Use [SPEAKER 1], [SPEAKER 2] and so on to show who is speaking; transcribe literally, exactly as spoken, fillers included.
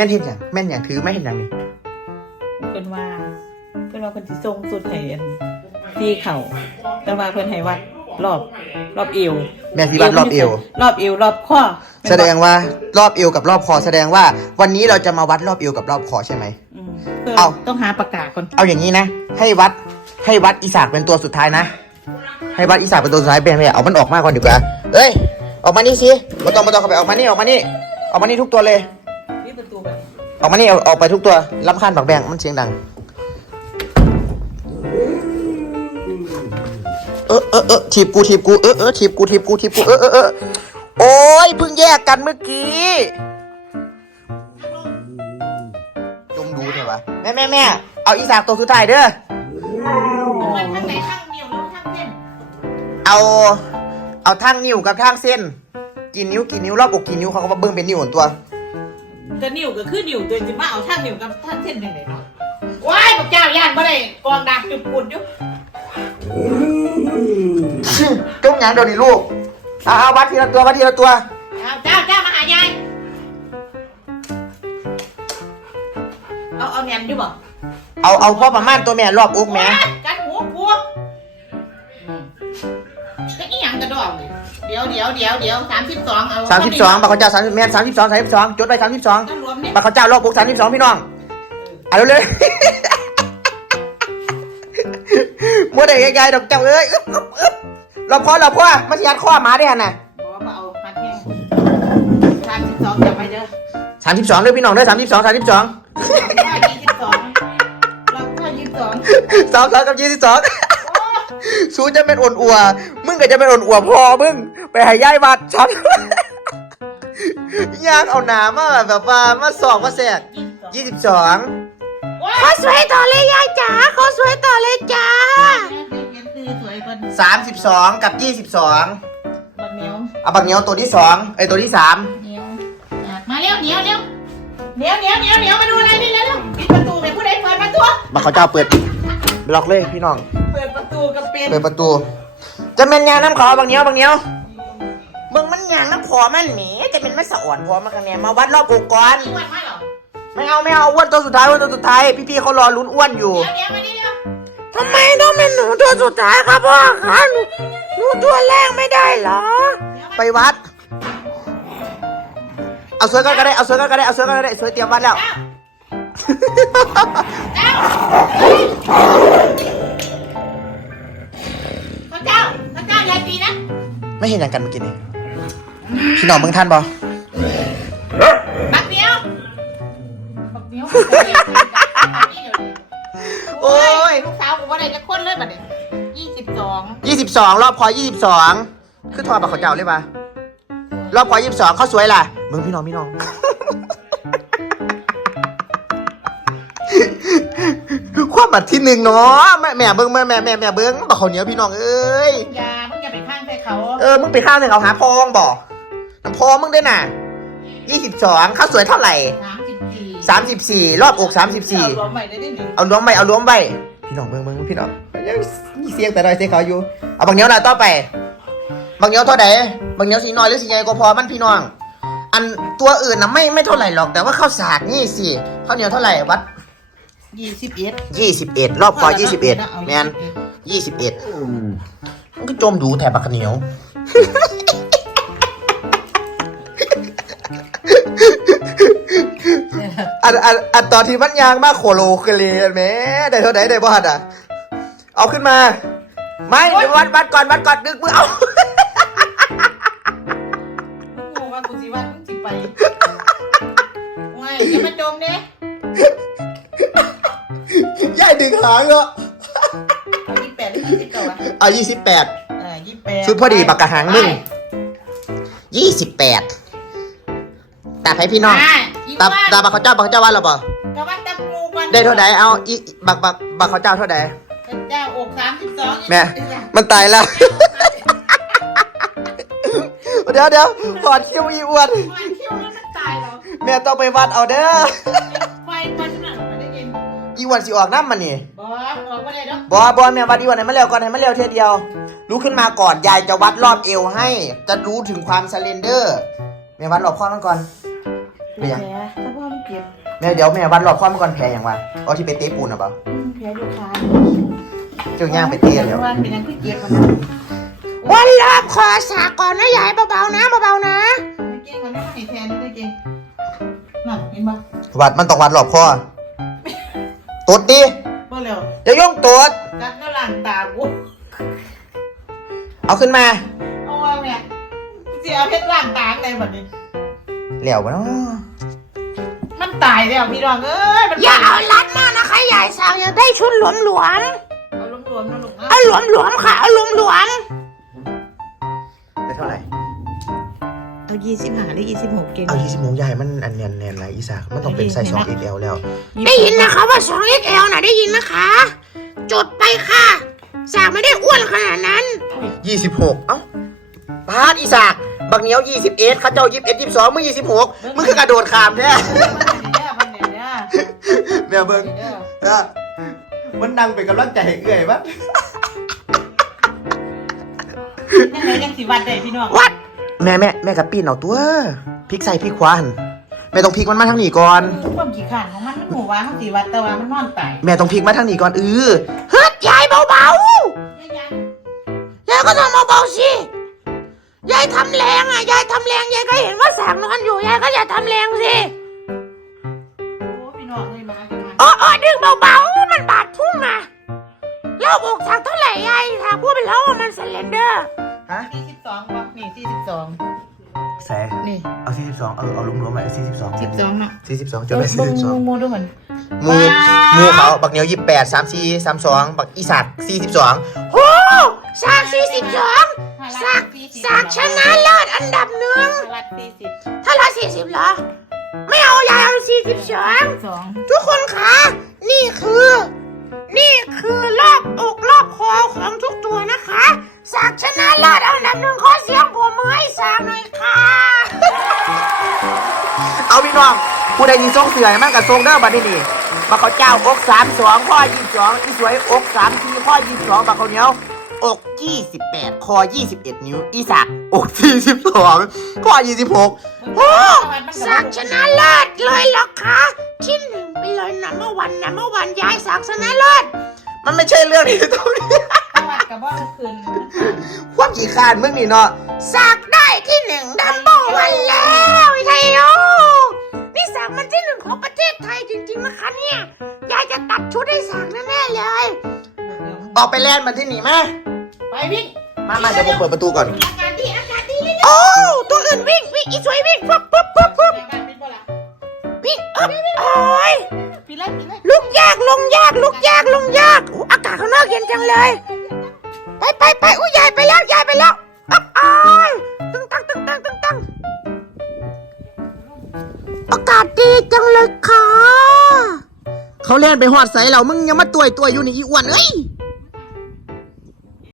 [SPEAKER 1] ม่นเห็นอย่างแม่นอย่างถือแม่นเห็นอย่างนี้
[SPEAKER 2] เป็นว่าเป็นว่าเพิ่นสิส่งสุดให้อันที่เขาแต่ว่าเพิ่นให้วัดรอบรอบเอว
[SPEAKER 1] แม่นที่วัดรอบเอว
[SPEAKER 2] รอบเอวรอบข้อ
[SPEAKER 1] แสดงว่ารอบเอวกับรอบคอแสดงว่าวันนี้เราจะมาวัดรอบเอวกับรอบคอใช่ไหม
[SPEAKER 2] อืมเพิ่น
[SPEAKER 1] เอา
[SPEAKER 2] ต้องหาประกาศก่อน
[SPEAKER 1] เอาอย่างนี้นะให้วัดให้วัดอีสากเป็นตัวสุดท้ายนะให้วัดอีสากเป็นตัวสุดท้ายเป็นไงเอามันออกมาก่อนดีกว่าเอ้ยออกมานี่สิมาต้องมาต้องเข้าไปออกมานี่ออกมานี่ออกมานี่ทุกตัวเลย
[SPEAKER 2] นี่ประตูไป
[SPEAKER 1] ออกมานี่เอาออกไปทุกตัวรำคาญบักแบงมันเสียงดังเออเออเออทีบกูทีบกูเออเออทีบกูทีบกูทีบกูเออเออเออโอ้ยเพิ่งแยกกันเมื่อกี้จงดูเถอะวะแม่แม่แม่เอาอีสากตัวสุดท้ายเด้อ
[SPEAKER 2] มันทั้งไหนทั้งนิ้วแล้วทั้งเส้น
[SPEAKER 1] เอาเอาทางนิ้วกับทางเส้นกี่นิ้วกี่นิ้วรอบอกกี่นิ้วเขาก็มาเบิ่งเป็นนิ้วของตัว
[SPEAKER 2] ก็นิ้วก็คือนิ้วตัวสิมาเอาทั้งนิ้วกับทั้งเส้นจังได๋เนาะว้ายพวกเจ้าย่านบ่ได้กองดักจุดปุ่นอยู่
[SPEAKER 1] จงหยังเดี๋ยวนี้ลูกเอาเอาวัดทีละตัววัดทีละตัว
[SPEAKER 2] เอาเจ้าเจ้ามาหายายเอาเอาแหนมอยู่บ่
[SPEAKER 1] เอาเอาพ่อประมาณตัวแม่รอบอกแม่
[SPEAKER 2] กันหัวกูก็อีหยังกระดองนี่เดี๋ยวเดี๋ยวเดี๋ยวเดี๋ยวสามสิบสองเอา
[SPEAKER 1] สามสิบสองบักเขาเจ้าสามสิบแม่สามสิบสองสามสิบสองจดไปสามสิบสอง
[SPEAKER 2] ต้องรวมเนี่ย
[SPEAKER 1] บักเขาเจ้ารอบอกสามสิบสองพี่น้องเอาเร็วๆ มัวแต่ใหญ่ๆดอกเจ้าเอ้ยอึ๊บอึ๊บอึ๊บรอพ่อรอพ่อมาสิยัดข้อหมาได้หันน่ะ
[SPEAKER 2] บอกว่ามาเอาพัดแห้งสามสิบสองจับไปเด้อ
[SPEAKER 1] สามสิบสองด้วยพี่น้องด้วยสามสิบสองสามสิบสอง
[SPEAKER 2] เรายี่สิบสองเราก็ยี่สิบสอง
[SPEAKER 1] สามสองกับยี่สิบสองสู้จะเป็นอ่อนอัวมึงก็จะเป็นอ่อนอัวพอมึงไปหายย่ายวัดฉัน ยากเอาหนามาแบบว่ามาสองมาแสกยี่สิบสองขอสวยต่อเลยยายจ๋าขอสวยต่อเลยจ้า
[SPEAKER 2] เห็นตือสวยคน
[SPEAKER 1] สามสิบสองกับยี่สิบสอง
[SPEAKER 2] บักเหนียว
[SPEAKER 1] เอาบักเหนียวตัวที่สองไอยตัวที่สาม
[SPEAKER 2] เหนียวมาเร็วเหนียวเร็วเหนียวเหนียวเหนียวเหนียวมาดูอะไรนี่เร็วปิดประตูไปผู้ใดเปิดประตู
[SPEAKER 1] บักเขาเจ้าเปิดล็อกเลยพี่น้อง
[SPEAKER 2] เปิดประตูกับเป็น
[SPEAKER 1] เปิดประตู จะเป็นยางน้ำขอบักเหนียวบักเหนียวเบิ่งมันยางน้ำขอมันแหมจะเป็นไม่สะอ่อนพอมากันเนี่ยมาวัดรอบอกก่อน
[SPEAKER 2] อ้วนไหมเหรอ
[SPEAKER 1] ไม่เอาไม่เอาอ้วนตัวสุดท้ายอ้วนตัวสุดท้ายพี่ๆเขารอลุ้นอ้วนอยู่
[SPEAKER 2] เดี๋ยวเดี๋ยวมานี่เร็ว
[SPEAKER 1] ทำไมต้องเป็นหนูตัวสุดท้ายครับพ่อคะหนูหนูตัวแรกไม่ได้เหรอ ไปวัด เอาสวยก็ได้เอาสวยก็ได้เอาสวยก็ได้สวยเตรียมวัดแล้ว
[SPEAKER 2] พระเจ้าพระเจ้าอย่าตีนะ
[SPEAKER 1] ไม่เห็นอย่างกันเมื่อกี้นี่พี่น้องมึงท่านบอ
[SPEAKER 2] บักเหนียวบักเหนียวโอ้ยลูกสาวกูว่าได้จะค้นเลยบัดเนี่ยยี่สิบสอง
[SPEAKER 1] ยี่สิบสองรอบพอยี่สิบสองคือทอดปากเขาเจ้าเลยปะรอบพอยี่สิบสองเขาสวยล่ะมึงพี่น้องพี่น้อง ความบัดที่หนึ่งเนาะแม่แม่เบิ้งแม่แม่แม่แม่เบิ้งบอกเขาเหนียวพี่น้องเอ้ย
[SPEAKER 2] อย่ามึงอย่าไปข้างใส่เขา
[SPEAKER 1] เออมึงไปข้าวหนึ่งเอาหาพองบอกน้ำพองมึงด้วยน่ะยี่สิบสองข้าวสวยเท่าไหร่
[SPEAKER 2] สามสิบสี่
[SPEAKER 1] สามสิบสี่รอบอกสามสิบสี่
[SPEAKER 2] เอารวมใหม่ได้ดิหนึ่ง
[SPEAKER 1] เอาล้วมไปเอาล้วมไปพี่น้องเบิ้งเบิ้งพี่น้องยังมีเสียงแต่ดอยเสียงเขาอยู่เอาบางเหนียวหน่อยต่อไปบางเหนียวเท่าไหร่บางเหนียวสีน้อยหรือสีใหญ่ก็พอมันพี่น้องอันตัวอื่นนะไม่ไม่เท่าไหร่หรอกแต่ว่าข้าวสากนี่สิข้าวเหนียวเท่าไหร่วัด
[SPEAKER 2] ยี่สิบเอ็ด
[SPEAKER 1] ยี่สิบเอ็ดรอบพอยี่สิบเอ็ดแมนยี่สิบเอ็ดมันก็จมดูแถบบักเหนียว อันอันอันตอนที่มันยางมากโคโลเคเลนแม่ได้เท่าไหร่ได้บ้านอ่ะเอาขึ้นมาไม่เดี๋ยววัดวัดก่อนวัดก่อนดึกมือเอา
[SPEAKER 2] กูว่ากูสิว่ามึงสิไปว้ายอย่ามาจมเด้
[SPEAKER 1] ย่ายดึงหางเหรอ
[SPEAKER 2] เอายี่สิบแปดหรือยี่สิบเก้าอ่ะ
[SPEAKER 1] เอายี่สิบแปด
[SPEAKER 2] เออยี่สิบแปด
[SPEAKER 1] ชุดพอดีปากกาหางมึงยี่สิบแปดตาให้พี่น้องตาตาบักเขาเจ้าบักเขาเจ้าว่าเราบ่
[SPEAKER 2] กะว่าตะมูกัน
[SPEAKER 1] ได้เท่าไหร่เอาอีบักบักบักเขาเจ้าเท่าไหร่
[SPEAKER 2] เจ้าอกสามสิบสอง
[SPEAKER 1] แม่ มันตายแล้ว เดี๋ยวเดี๋ยวถอดคิ้วอีอ้วน
[SPEAKER 2] มันเขี้ยวแล้วมันตายเหรอ
[SPEAKER 1] แม่ต้องไปวัดเอาเด้อ
[SPEAKER 2] ไฟไฟขนาดมันได้ยิน
[SPEAKER 1] อีอ้วนสิออกน้ำมันนี่
[SPEAKER 2] บอสบอกว่าอะไรเนาะ
[SPEAKER 1] บอบอแม่วัดอีอ้วนให้มันเร็วก่อนให้มันเร็วเทียเดียวลุกขึ้นมาก่อนยายจะวัดรอบเอวให้ จะรู้ถึงความสเลนเดอร์แม่วัดรอบข้อมันก่อน
[SPEAKER 2] แหมถ้าพ่อมันเกิก็บ
[SPEAKER 1] แม่เดี๋ยวแม่วัดรอบความก่อนแพ้อย่างวะเอาที่ไปเตะปูนอ่ะเปล่า
[SPEAKER 2] อืมแผลอยู่ขา
[SPEAKER 1] เจ้าย่างไปเตะแล้ว
[SPEAKER 2] วันเป็นยังคือเก็บมัน
[SPEAKER 1] วันรอบคอสาก่อนนะยายเบาๆนะเบาๆนะ
[SPEAKER 2] ไม่เก่งมันไม่ให้แทนไม่เก่งน่ะเห็นปะ
[SPEAKER 1] วัดมันต้องวัดรอบคอตดดิ
[SPEAKER 2] บ่เร็ว
[SPEAKER 1] อย่าย่องตด
[SPEAKER 2] กัดก็หลังตากู
[SPEAKER 1] เอาขึ้นมา
[SPEAKER 2] เอาว่าแม่เสียเพชรหลังตาอะไรแบบนี้
[SPEAKER 1] เหลววะเนาะ
[SPEAKER 2] มันตายแล้วพี่น้องเอ้ยมัน
[SPEAKER 1] อย่าเอาลัดมากนะคะยายสาวอย่าได้ชุดหลวมหลวม
[SPEAKER 2] เอารวมๆนะลูกนะ
[SPEAKER 1] เอาหลวมหลวมค่ะเอาหลวมหลวมได้เท่าไหร่
[SPEAKER 2] เอายี่สิบห้าหรือยี่สิบหกเก่ง
[SPEAKER 1] เอายี่สิบโมงยายมันอันเนียนเนียนไรอีสากมันต้องเป็นไซส์สองเอ็กแอลแล้ว
[SPEAKER 3] ได้ยินนะคะว่า สอง เอ็กซ์ แอล น่ะได้ยินนะคะ จดไปค่ะ สากไม่ได้อ้วนขนาดนั้น
[SPEAKER 1] ยี่สิบหกเอ้าปาดอีสากบักเหนียวยี่สิบเอ็ดข้าเจ้ายี่สิบเอ็ดยี่สิบสองมึงยี่สิบหกมึงคือกระโดดขามแท้
[SPEAKER 2] มันเนี่ยเนี่ย
[SPEAKER 1] แม่เบิ้ง
[SPEAKER 2] เนี่ย
[SPEAKER 1] เออมันนั่งเป็นกำลังใจให้เอื่อยปะ
[SPEAKER 2] ยังไงยังสิวัดได้พี่น้อง
[SPEAKER 1] วัดแม่แม่แม่กับปีนเอาตัวพลิกใส่พลิกขวาหันแม่ต้องพลิกมันมาทางนี้ก่อน
[SPEAKER 2] ความขี้ขลาดของมันมันหมู่ว่ามันสิวัดแต่ว่ามันนอนตาย
[SPEAKER 1] แม่ต้องพลิกมาทางนี้ก่อนเออ
[SPEAKER 3] เฮ้ยยายเบา
[SPEAKER 2] ยังยัง
[SPEAKER 3] ๆ ยายก็ทำเบาๆสิ ยายทำแรงอ่ะ ยายทำแรง ยายก็เห็นว่าสากนอนอยู่ ยายก็อย่าทำแรงสิ
[SPEAKER 2] โอ้พี่น้องเลยมากันมา
[SPEAKER 3] อ๋ออ๋อดึงเบาๆ มันบาดพุ่งนะแล้วอกสากเท่าไหร่ยายถามพูดไปแล้วว่ามันสเลนเดอร์
[SPEAKER 1] ฮะ
[SPEAKER 2] สี่สิบสองป่ะนี่สี่สิบสอง
[SPEAKER 1] แส
[SPEAKER 2] นี่
[SPEAKER 1] เอาสี่สิบสองเอาเอารวมๆไปสี่สิบสอง
[SPEAKER 2] สิบสองเนาะ
[SPEAKER 1] สี่สิบสองจนไปสี่สิบสอง
[SPEAKER 2] มูมูดูเหมือน
[SPEAKER 1] มูมูเขาบักเหนียวยี่สิบแปดสามสี่สามสองบักอีสัตสี่สิบสอง
[SPEAKER 3] โอ้สากสี่สิบสองสากสากชนะเลิศอันดับหนึ่ง
[SPEAKER 2] รัดสี่สิบ
[SPEAKER 3] ถ้าละสี่สิบเหรอ ไม่เอายายเอาสี่สิบสอง
[SPEAKER 2] สอง
[SPEAKER 3] ทุกคนคะ นี่คือ นี่คือรอบอกรอบคอของทุกตัวนะคะสากชนะเลิศอันดับหนึ่งขอเสียงผมมือให้สากหน่อยค่ะ
[SPEAKER 1] เอาพี่น้องผู้ใดยินทรงเสือให้มันกับทรงเด้อบัดนี้นี่บักเขาเจ้าอกสามสองข้อยี่สิบสองอีสวยอกสามสี่ข้อยี่สิบสองบักเขาเหนียวอกยี่สิบแปดข้อยี่สิบเอ็ดนิ้วอีสักอกสี่สิบสองข้อยี่สิบหก
[SPEAKER 3] โอ้สากชนะเลิศเลยเหรอคะที่หนึ่งไปเลยนะเมื่อวันนะเมื่อวันยายสากชนะเลิศ
[SPEAKER 1] มันไม่ใช่เรื่องที่ต้องเรียน
[SPEAKER 2] วัดกับว่าคืน
[SPEAKER 1] ความขี้ขลาดมึงนี่เนาะ
[SPEAKER 3] สากได้ที่หนึ่งดัมเบิลวันแล้วไอ้ไทยโอนี่สากมันที่หนึ่งของประเทศไทยจริงๆนะคะเนี่ยยายจะตัดชุดให้สากแน่ๆเลย
[SPEAKER 1] ออกไปแลนด์มันที่นี่มา
[SPEAKER 2] ไปวิ่ง
[SPEAKER 1] มามาเดี๋ยวผมเปิดประตูก่อน
[SPEAKER 2] อากาศดีอากาศดีเลย
[SPEAKER 3] โอ้ตัวอื่นวิ่งวิ่งอีสวยวิ่งปุ๊บปุ๊บปุ๊บปุ๊บ
[SPEAKER 2] อากาศเป็นบ่ล่ะ
[SPEAKER 3] วิ่งเอ้ยโอ้ย
[SPEAKER 2] ปีไล่ปีไล่
[SPEAKER 3] ลุกยากลงยากลุกยากลงยากอู้อากาศข้างนอกเย็นจังเลย ไปไปไปอู้ยายไปแล้วยายไปแล้วอ๊อบอ้ายตึงตังตึงตังตึงตังอากาศดีจังเลยค่ะ
[SPEAKER 1] เขาเล่นไปหอดใส่เรามึงยังมาตัวตัวอยู่นี่อีอ้วนเอ้ย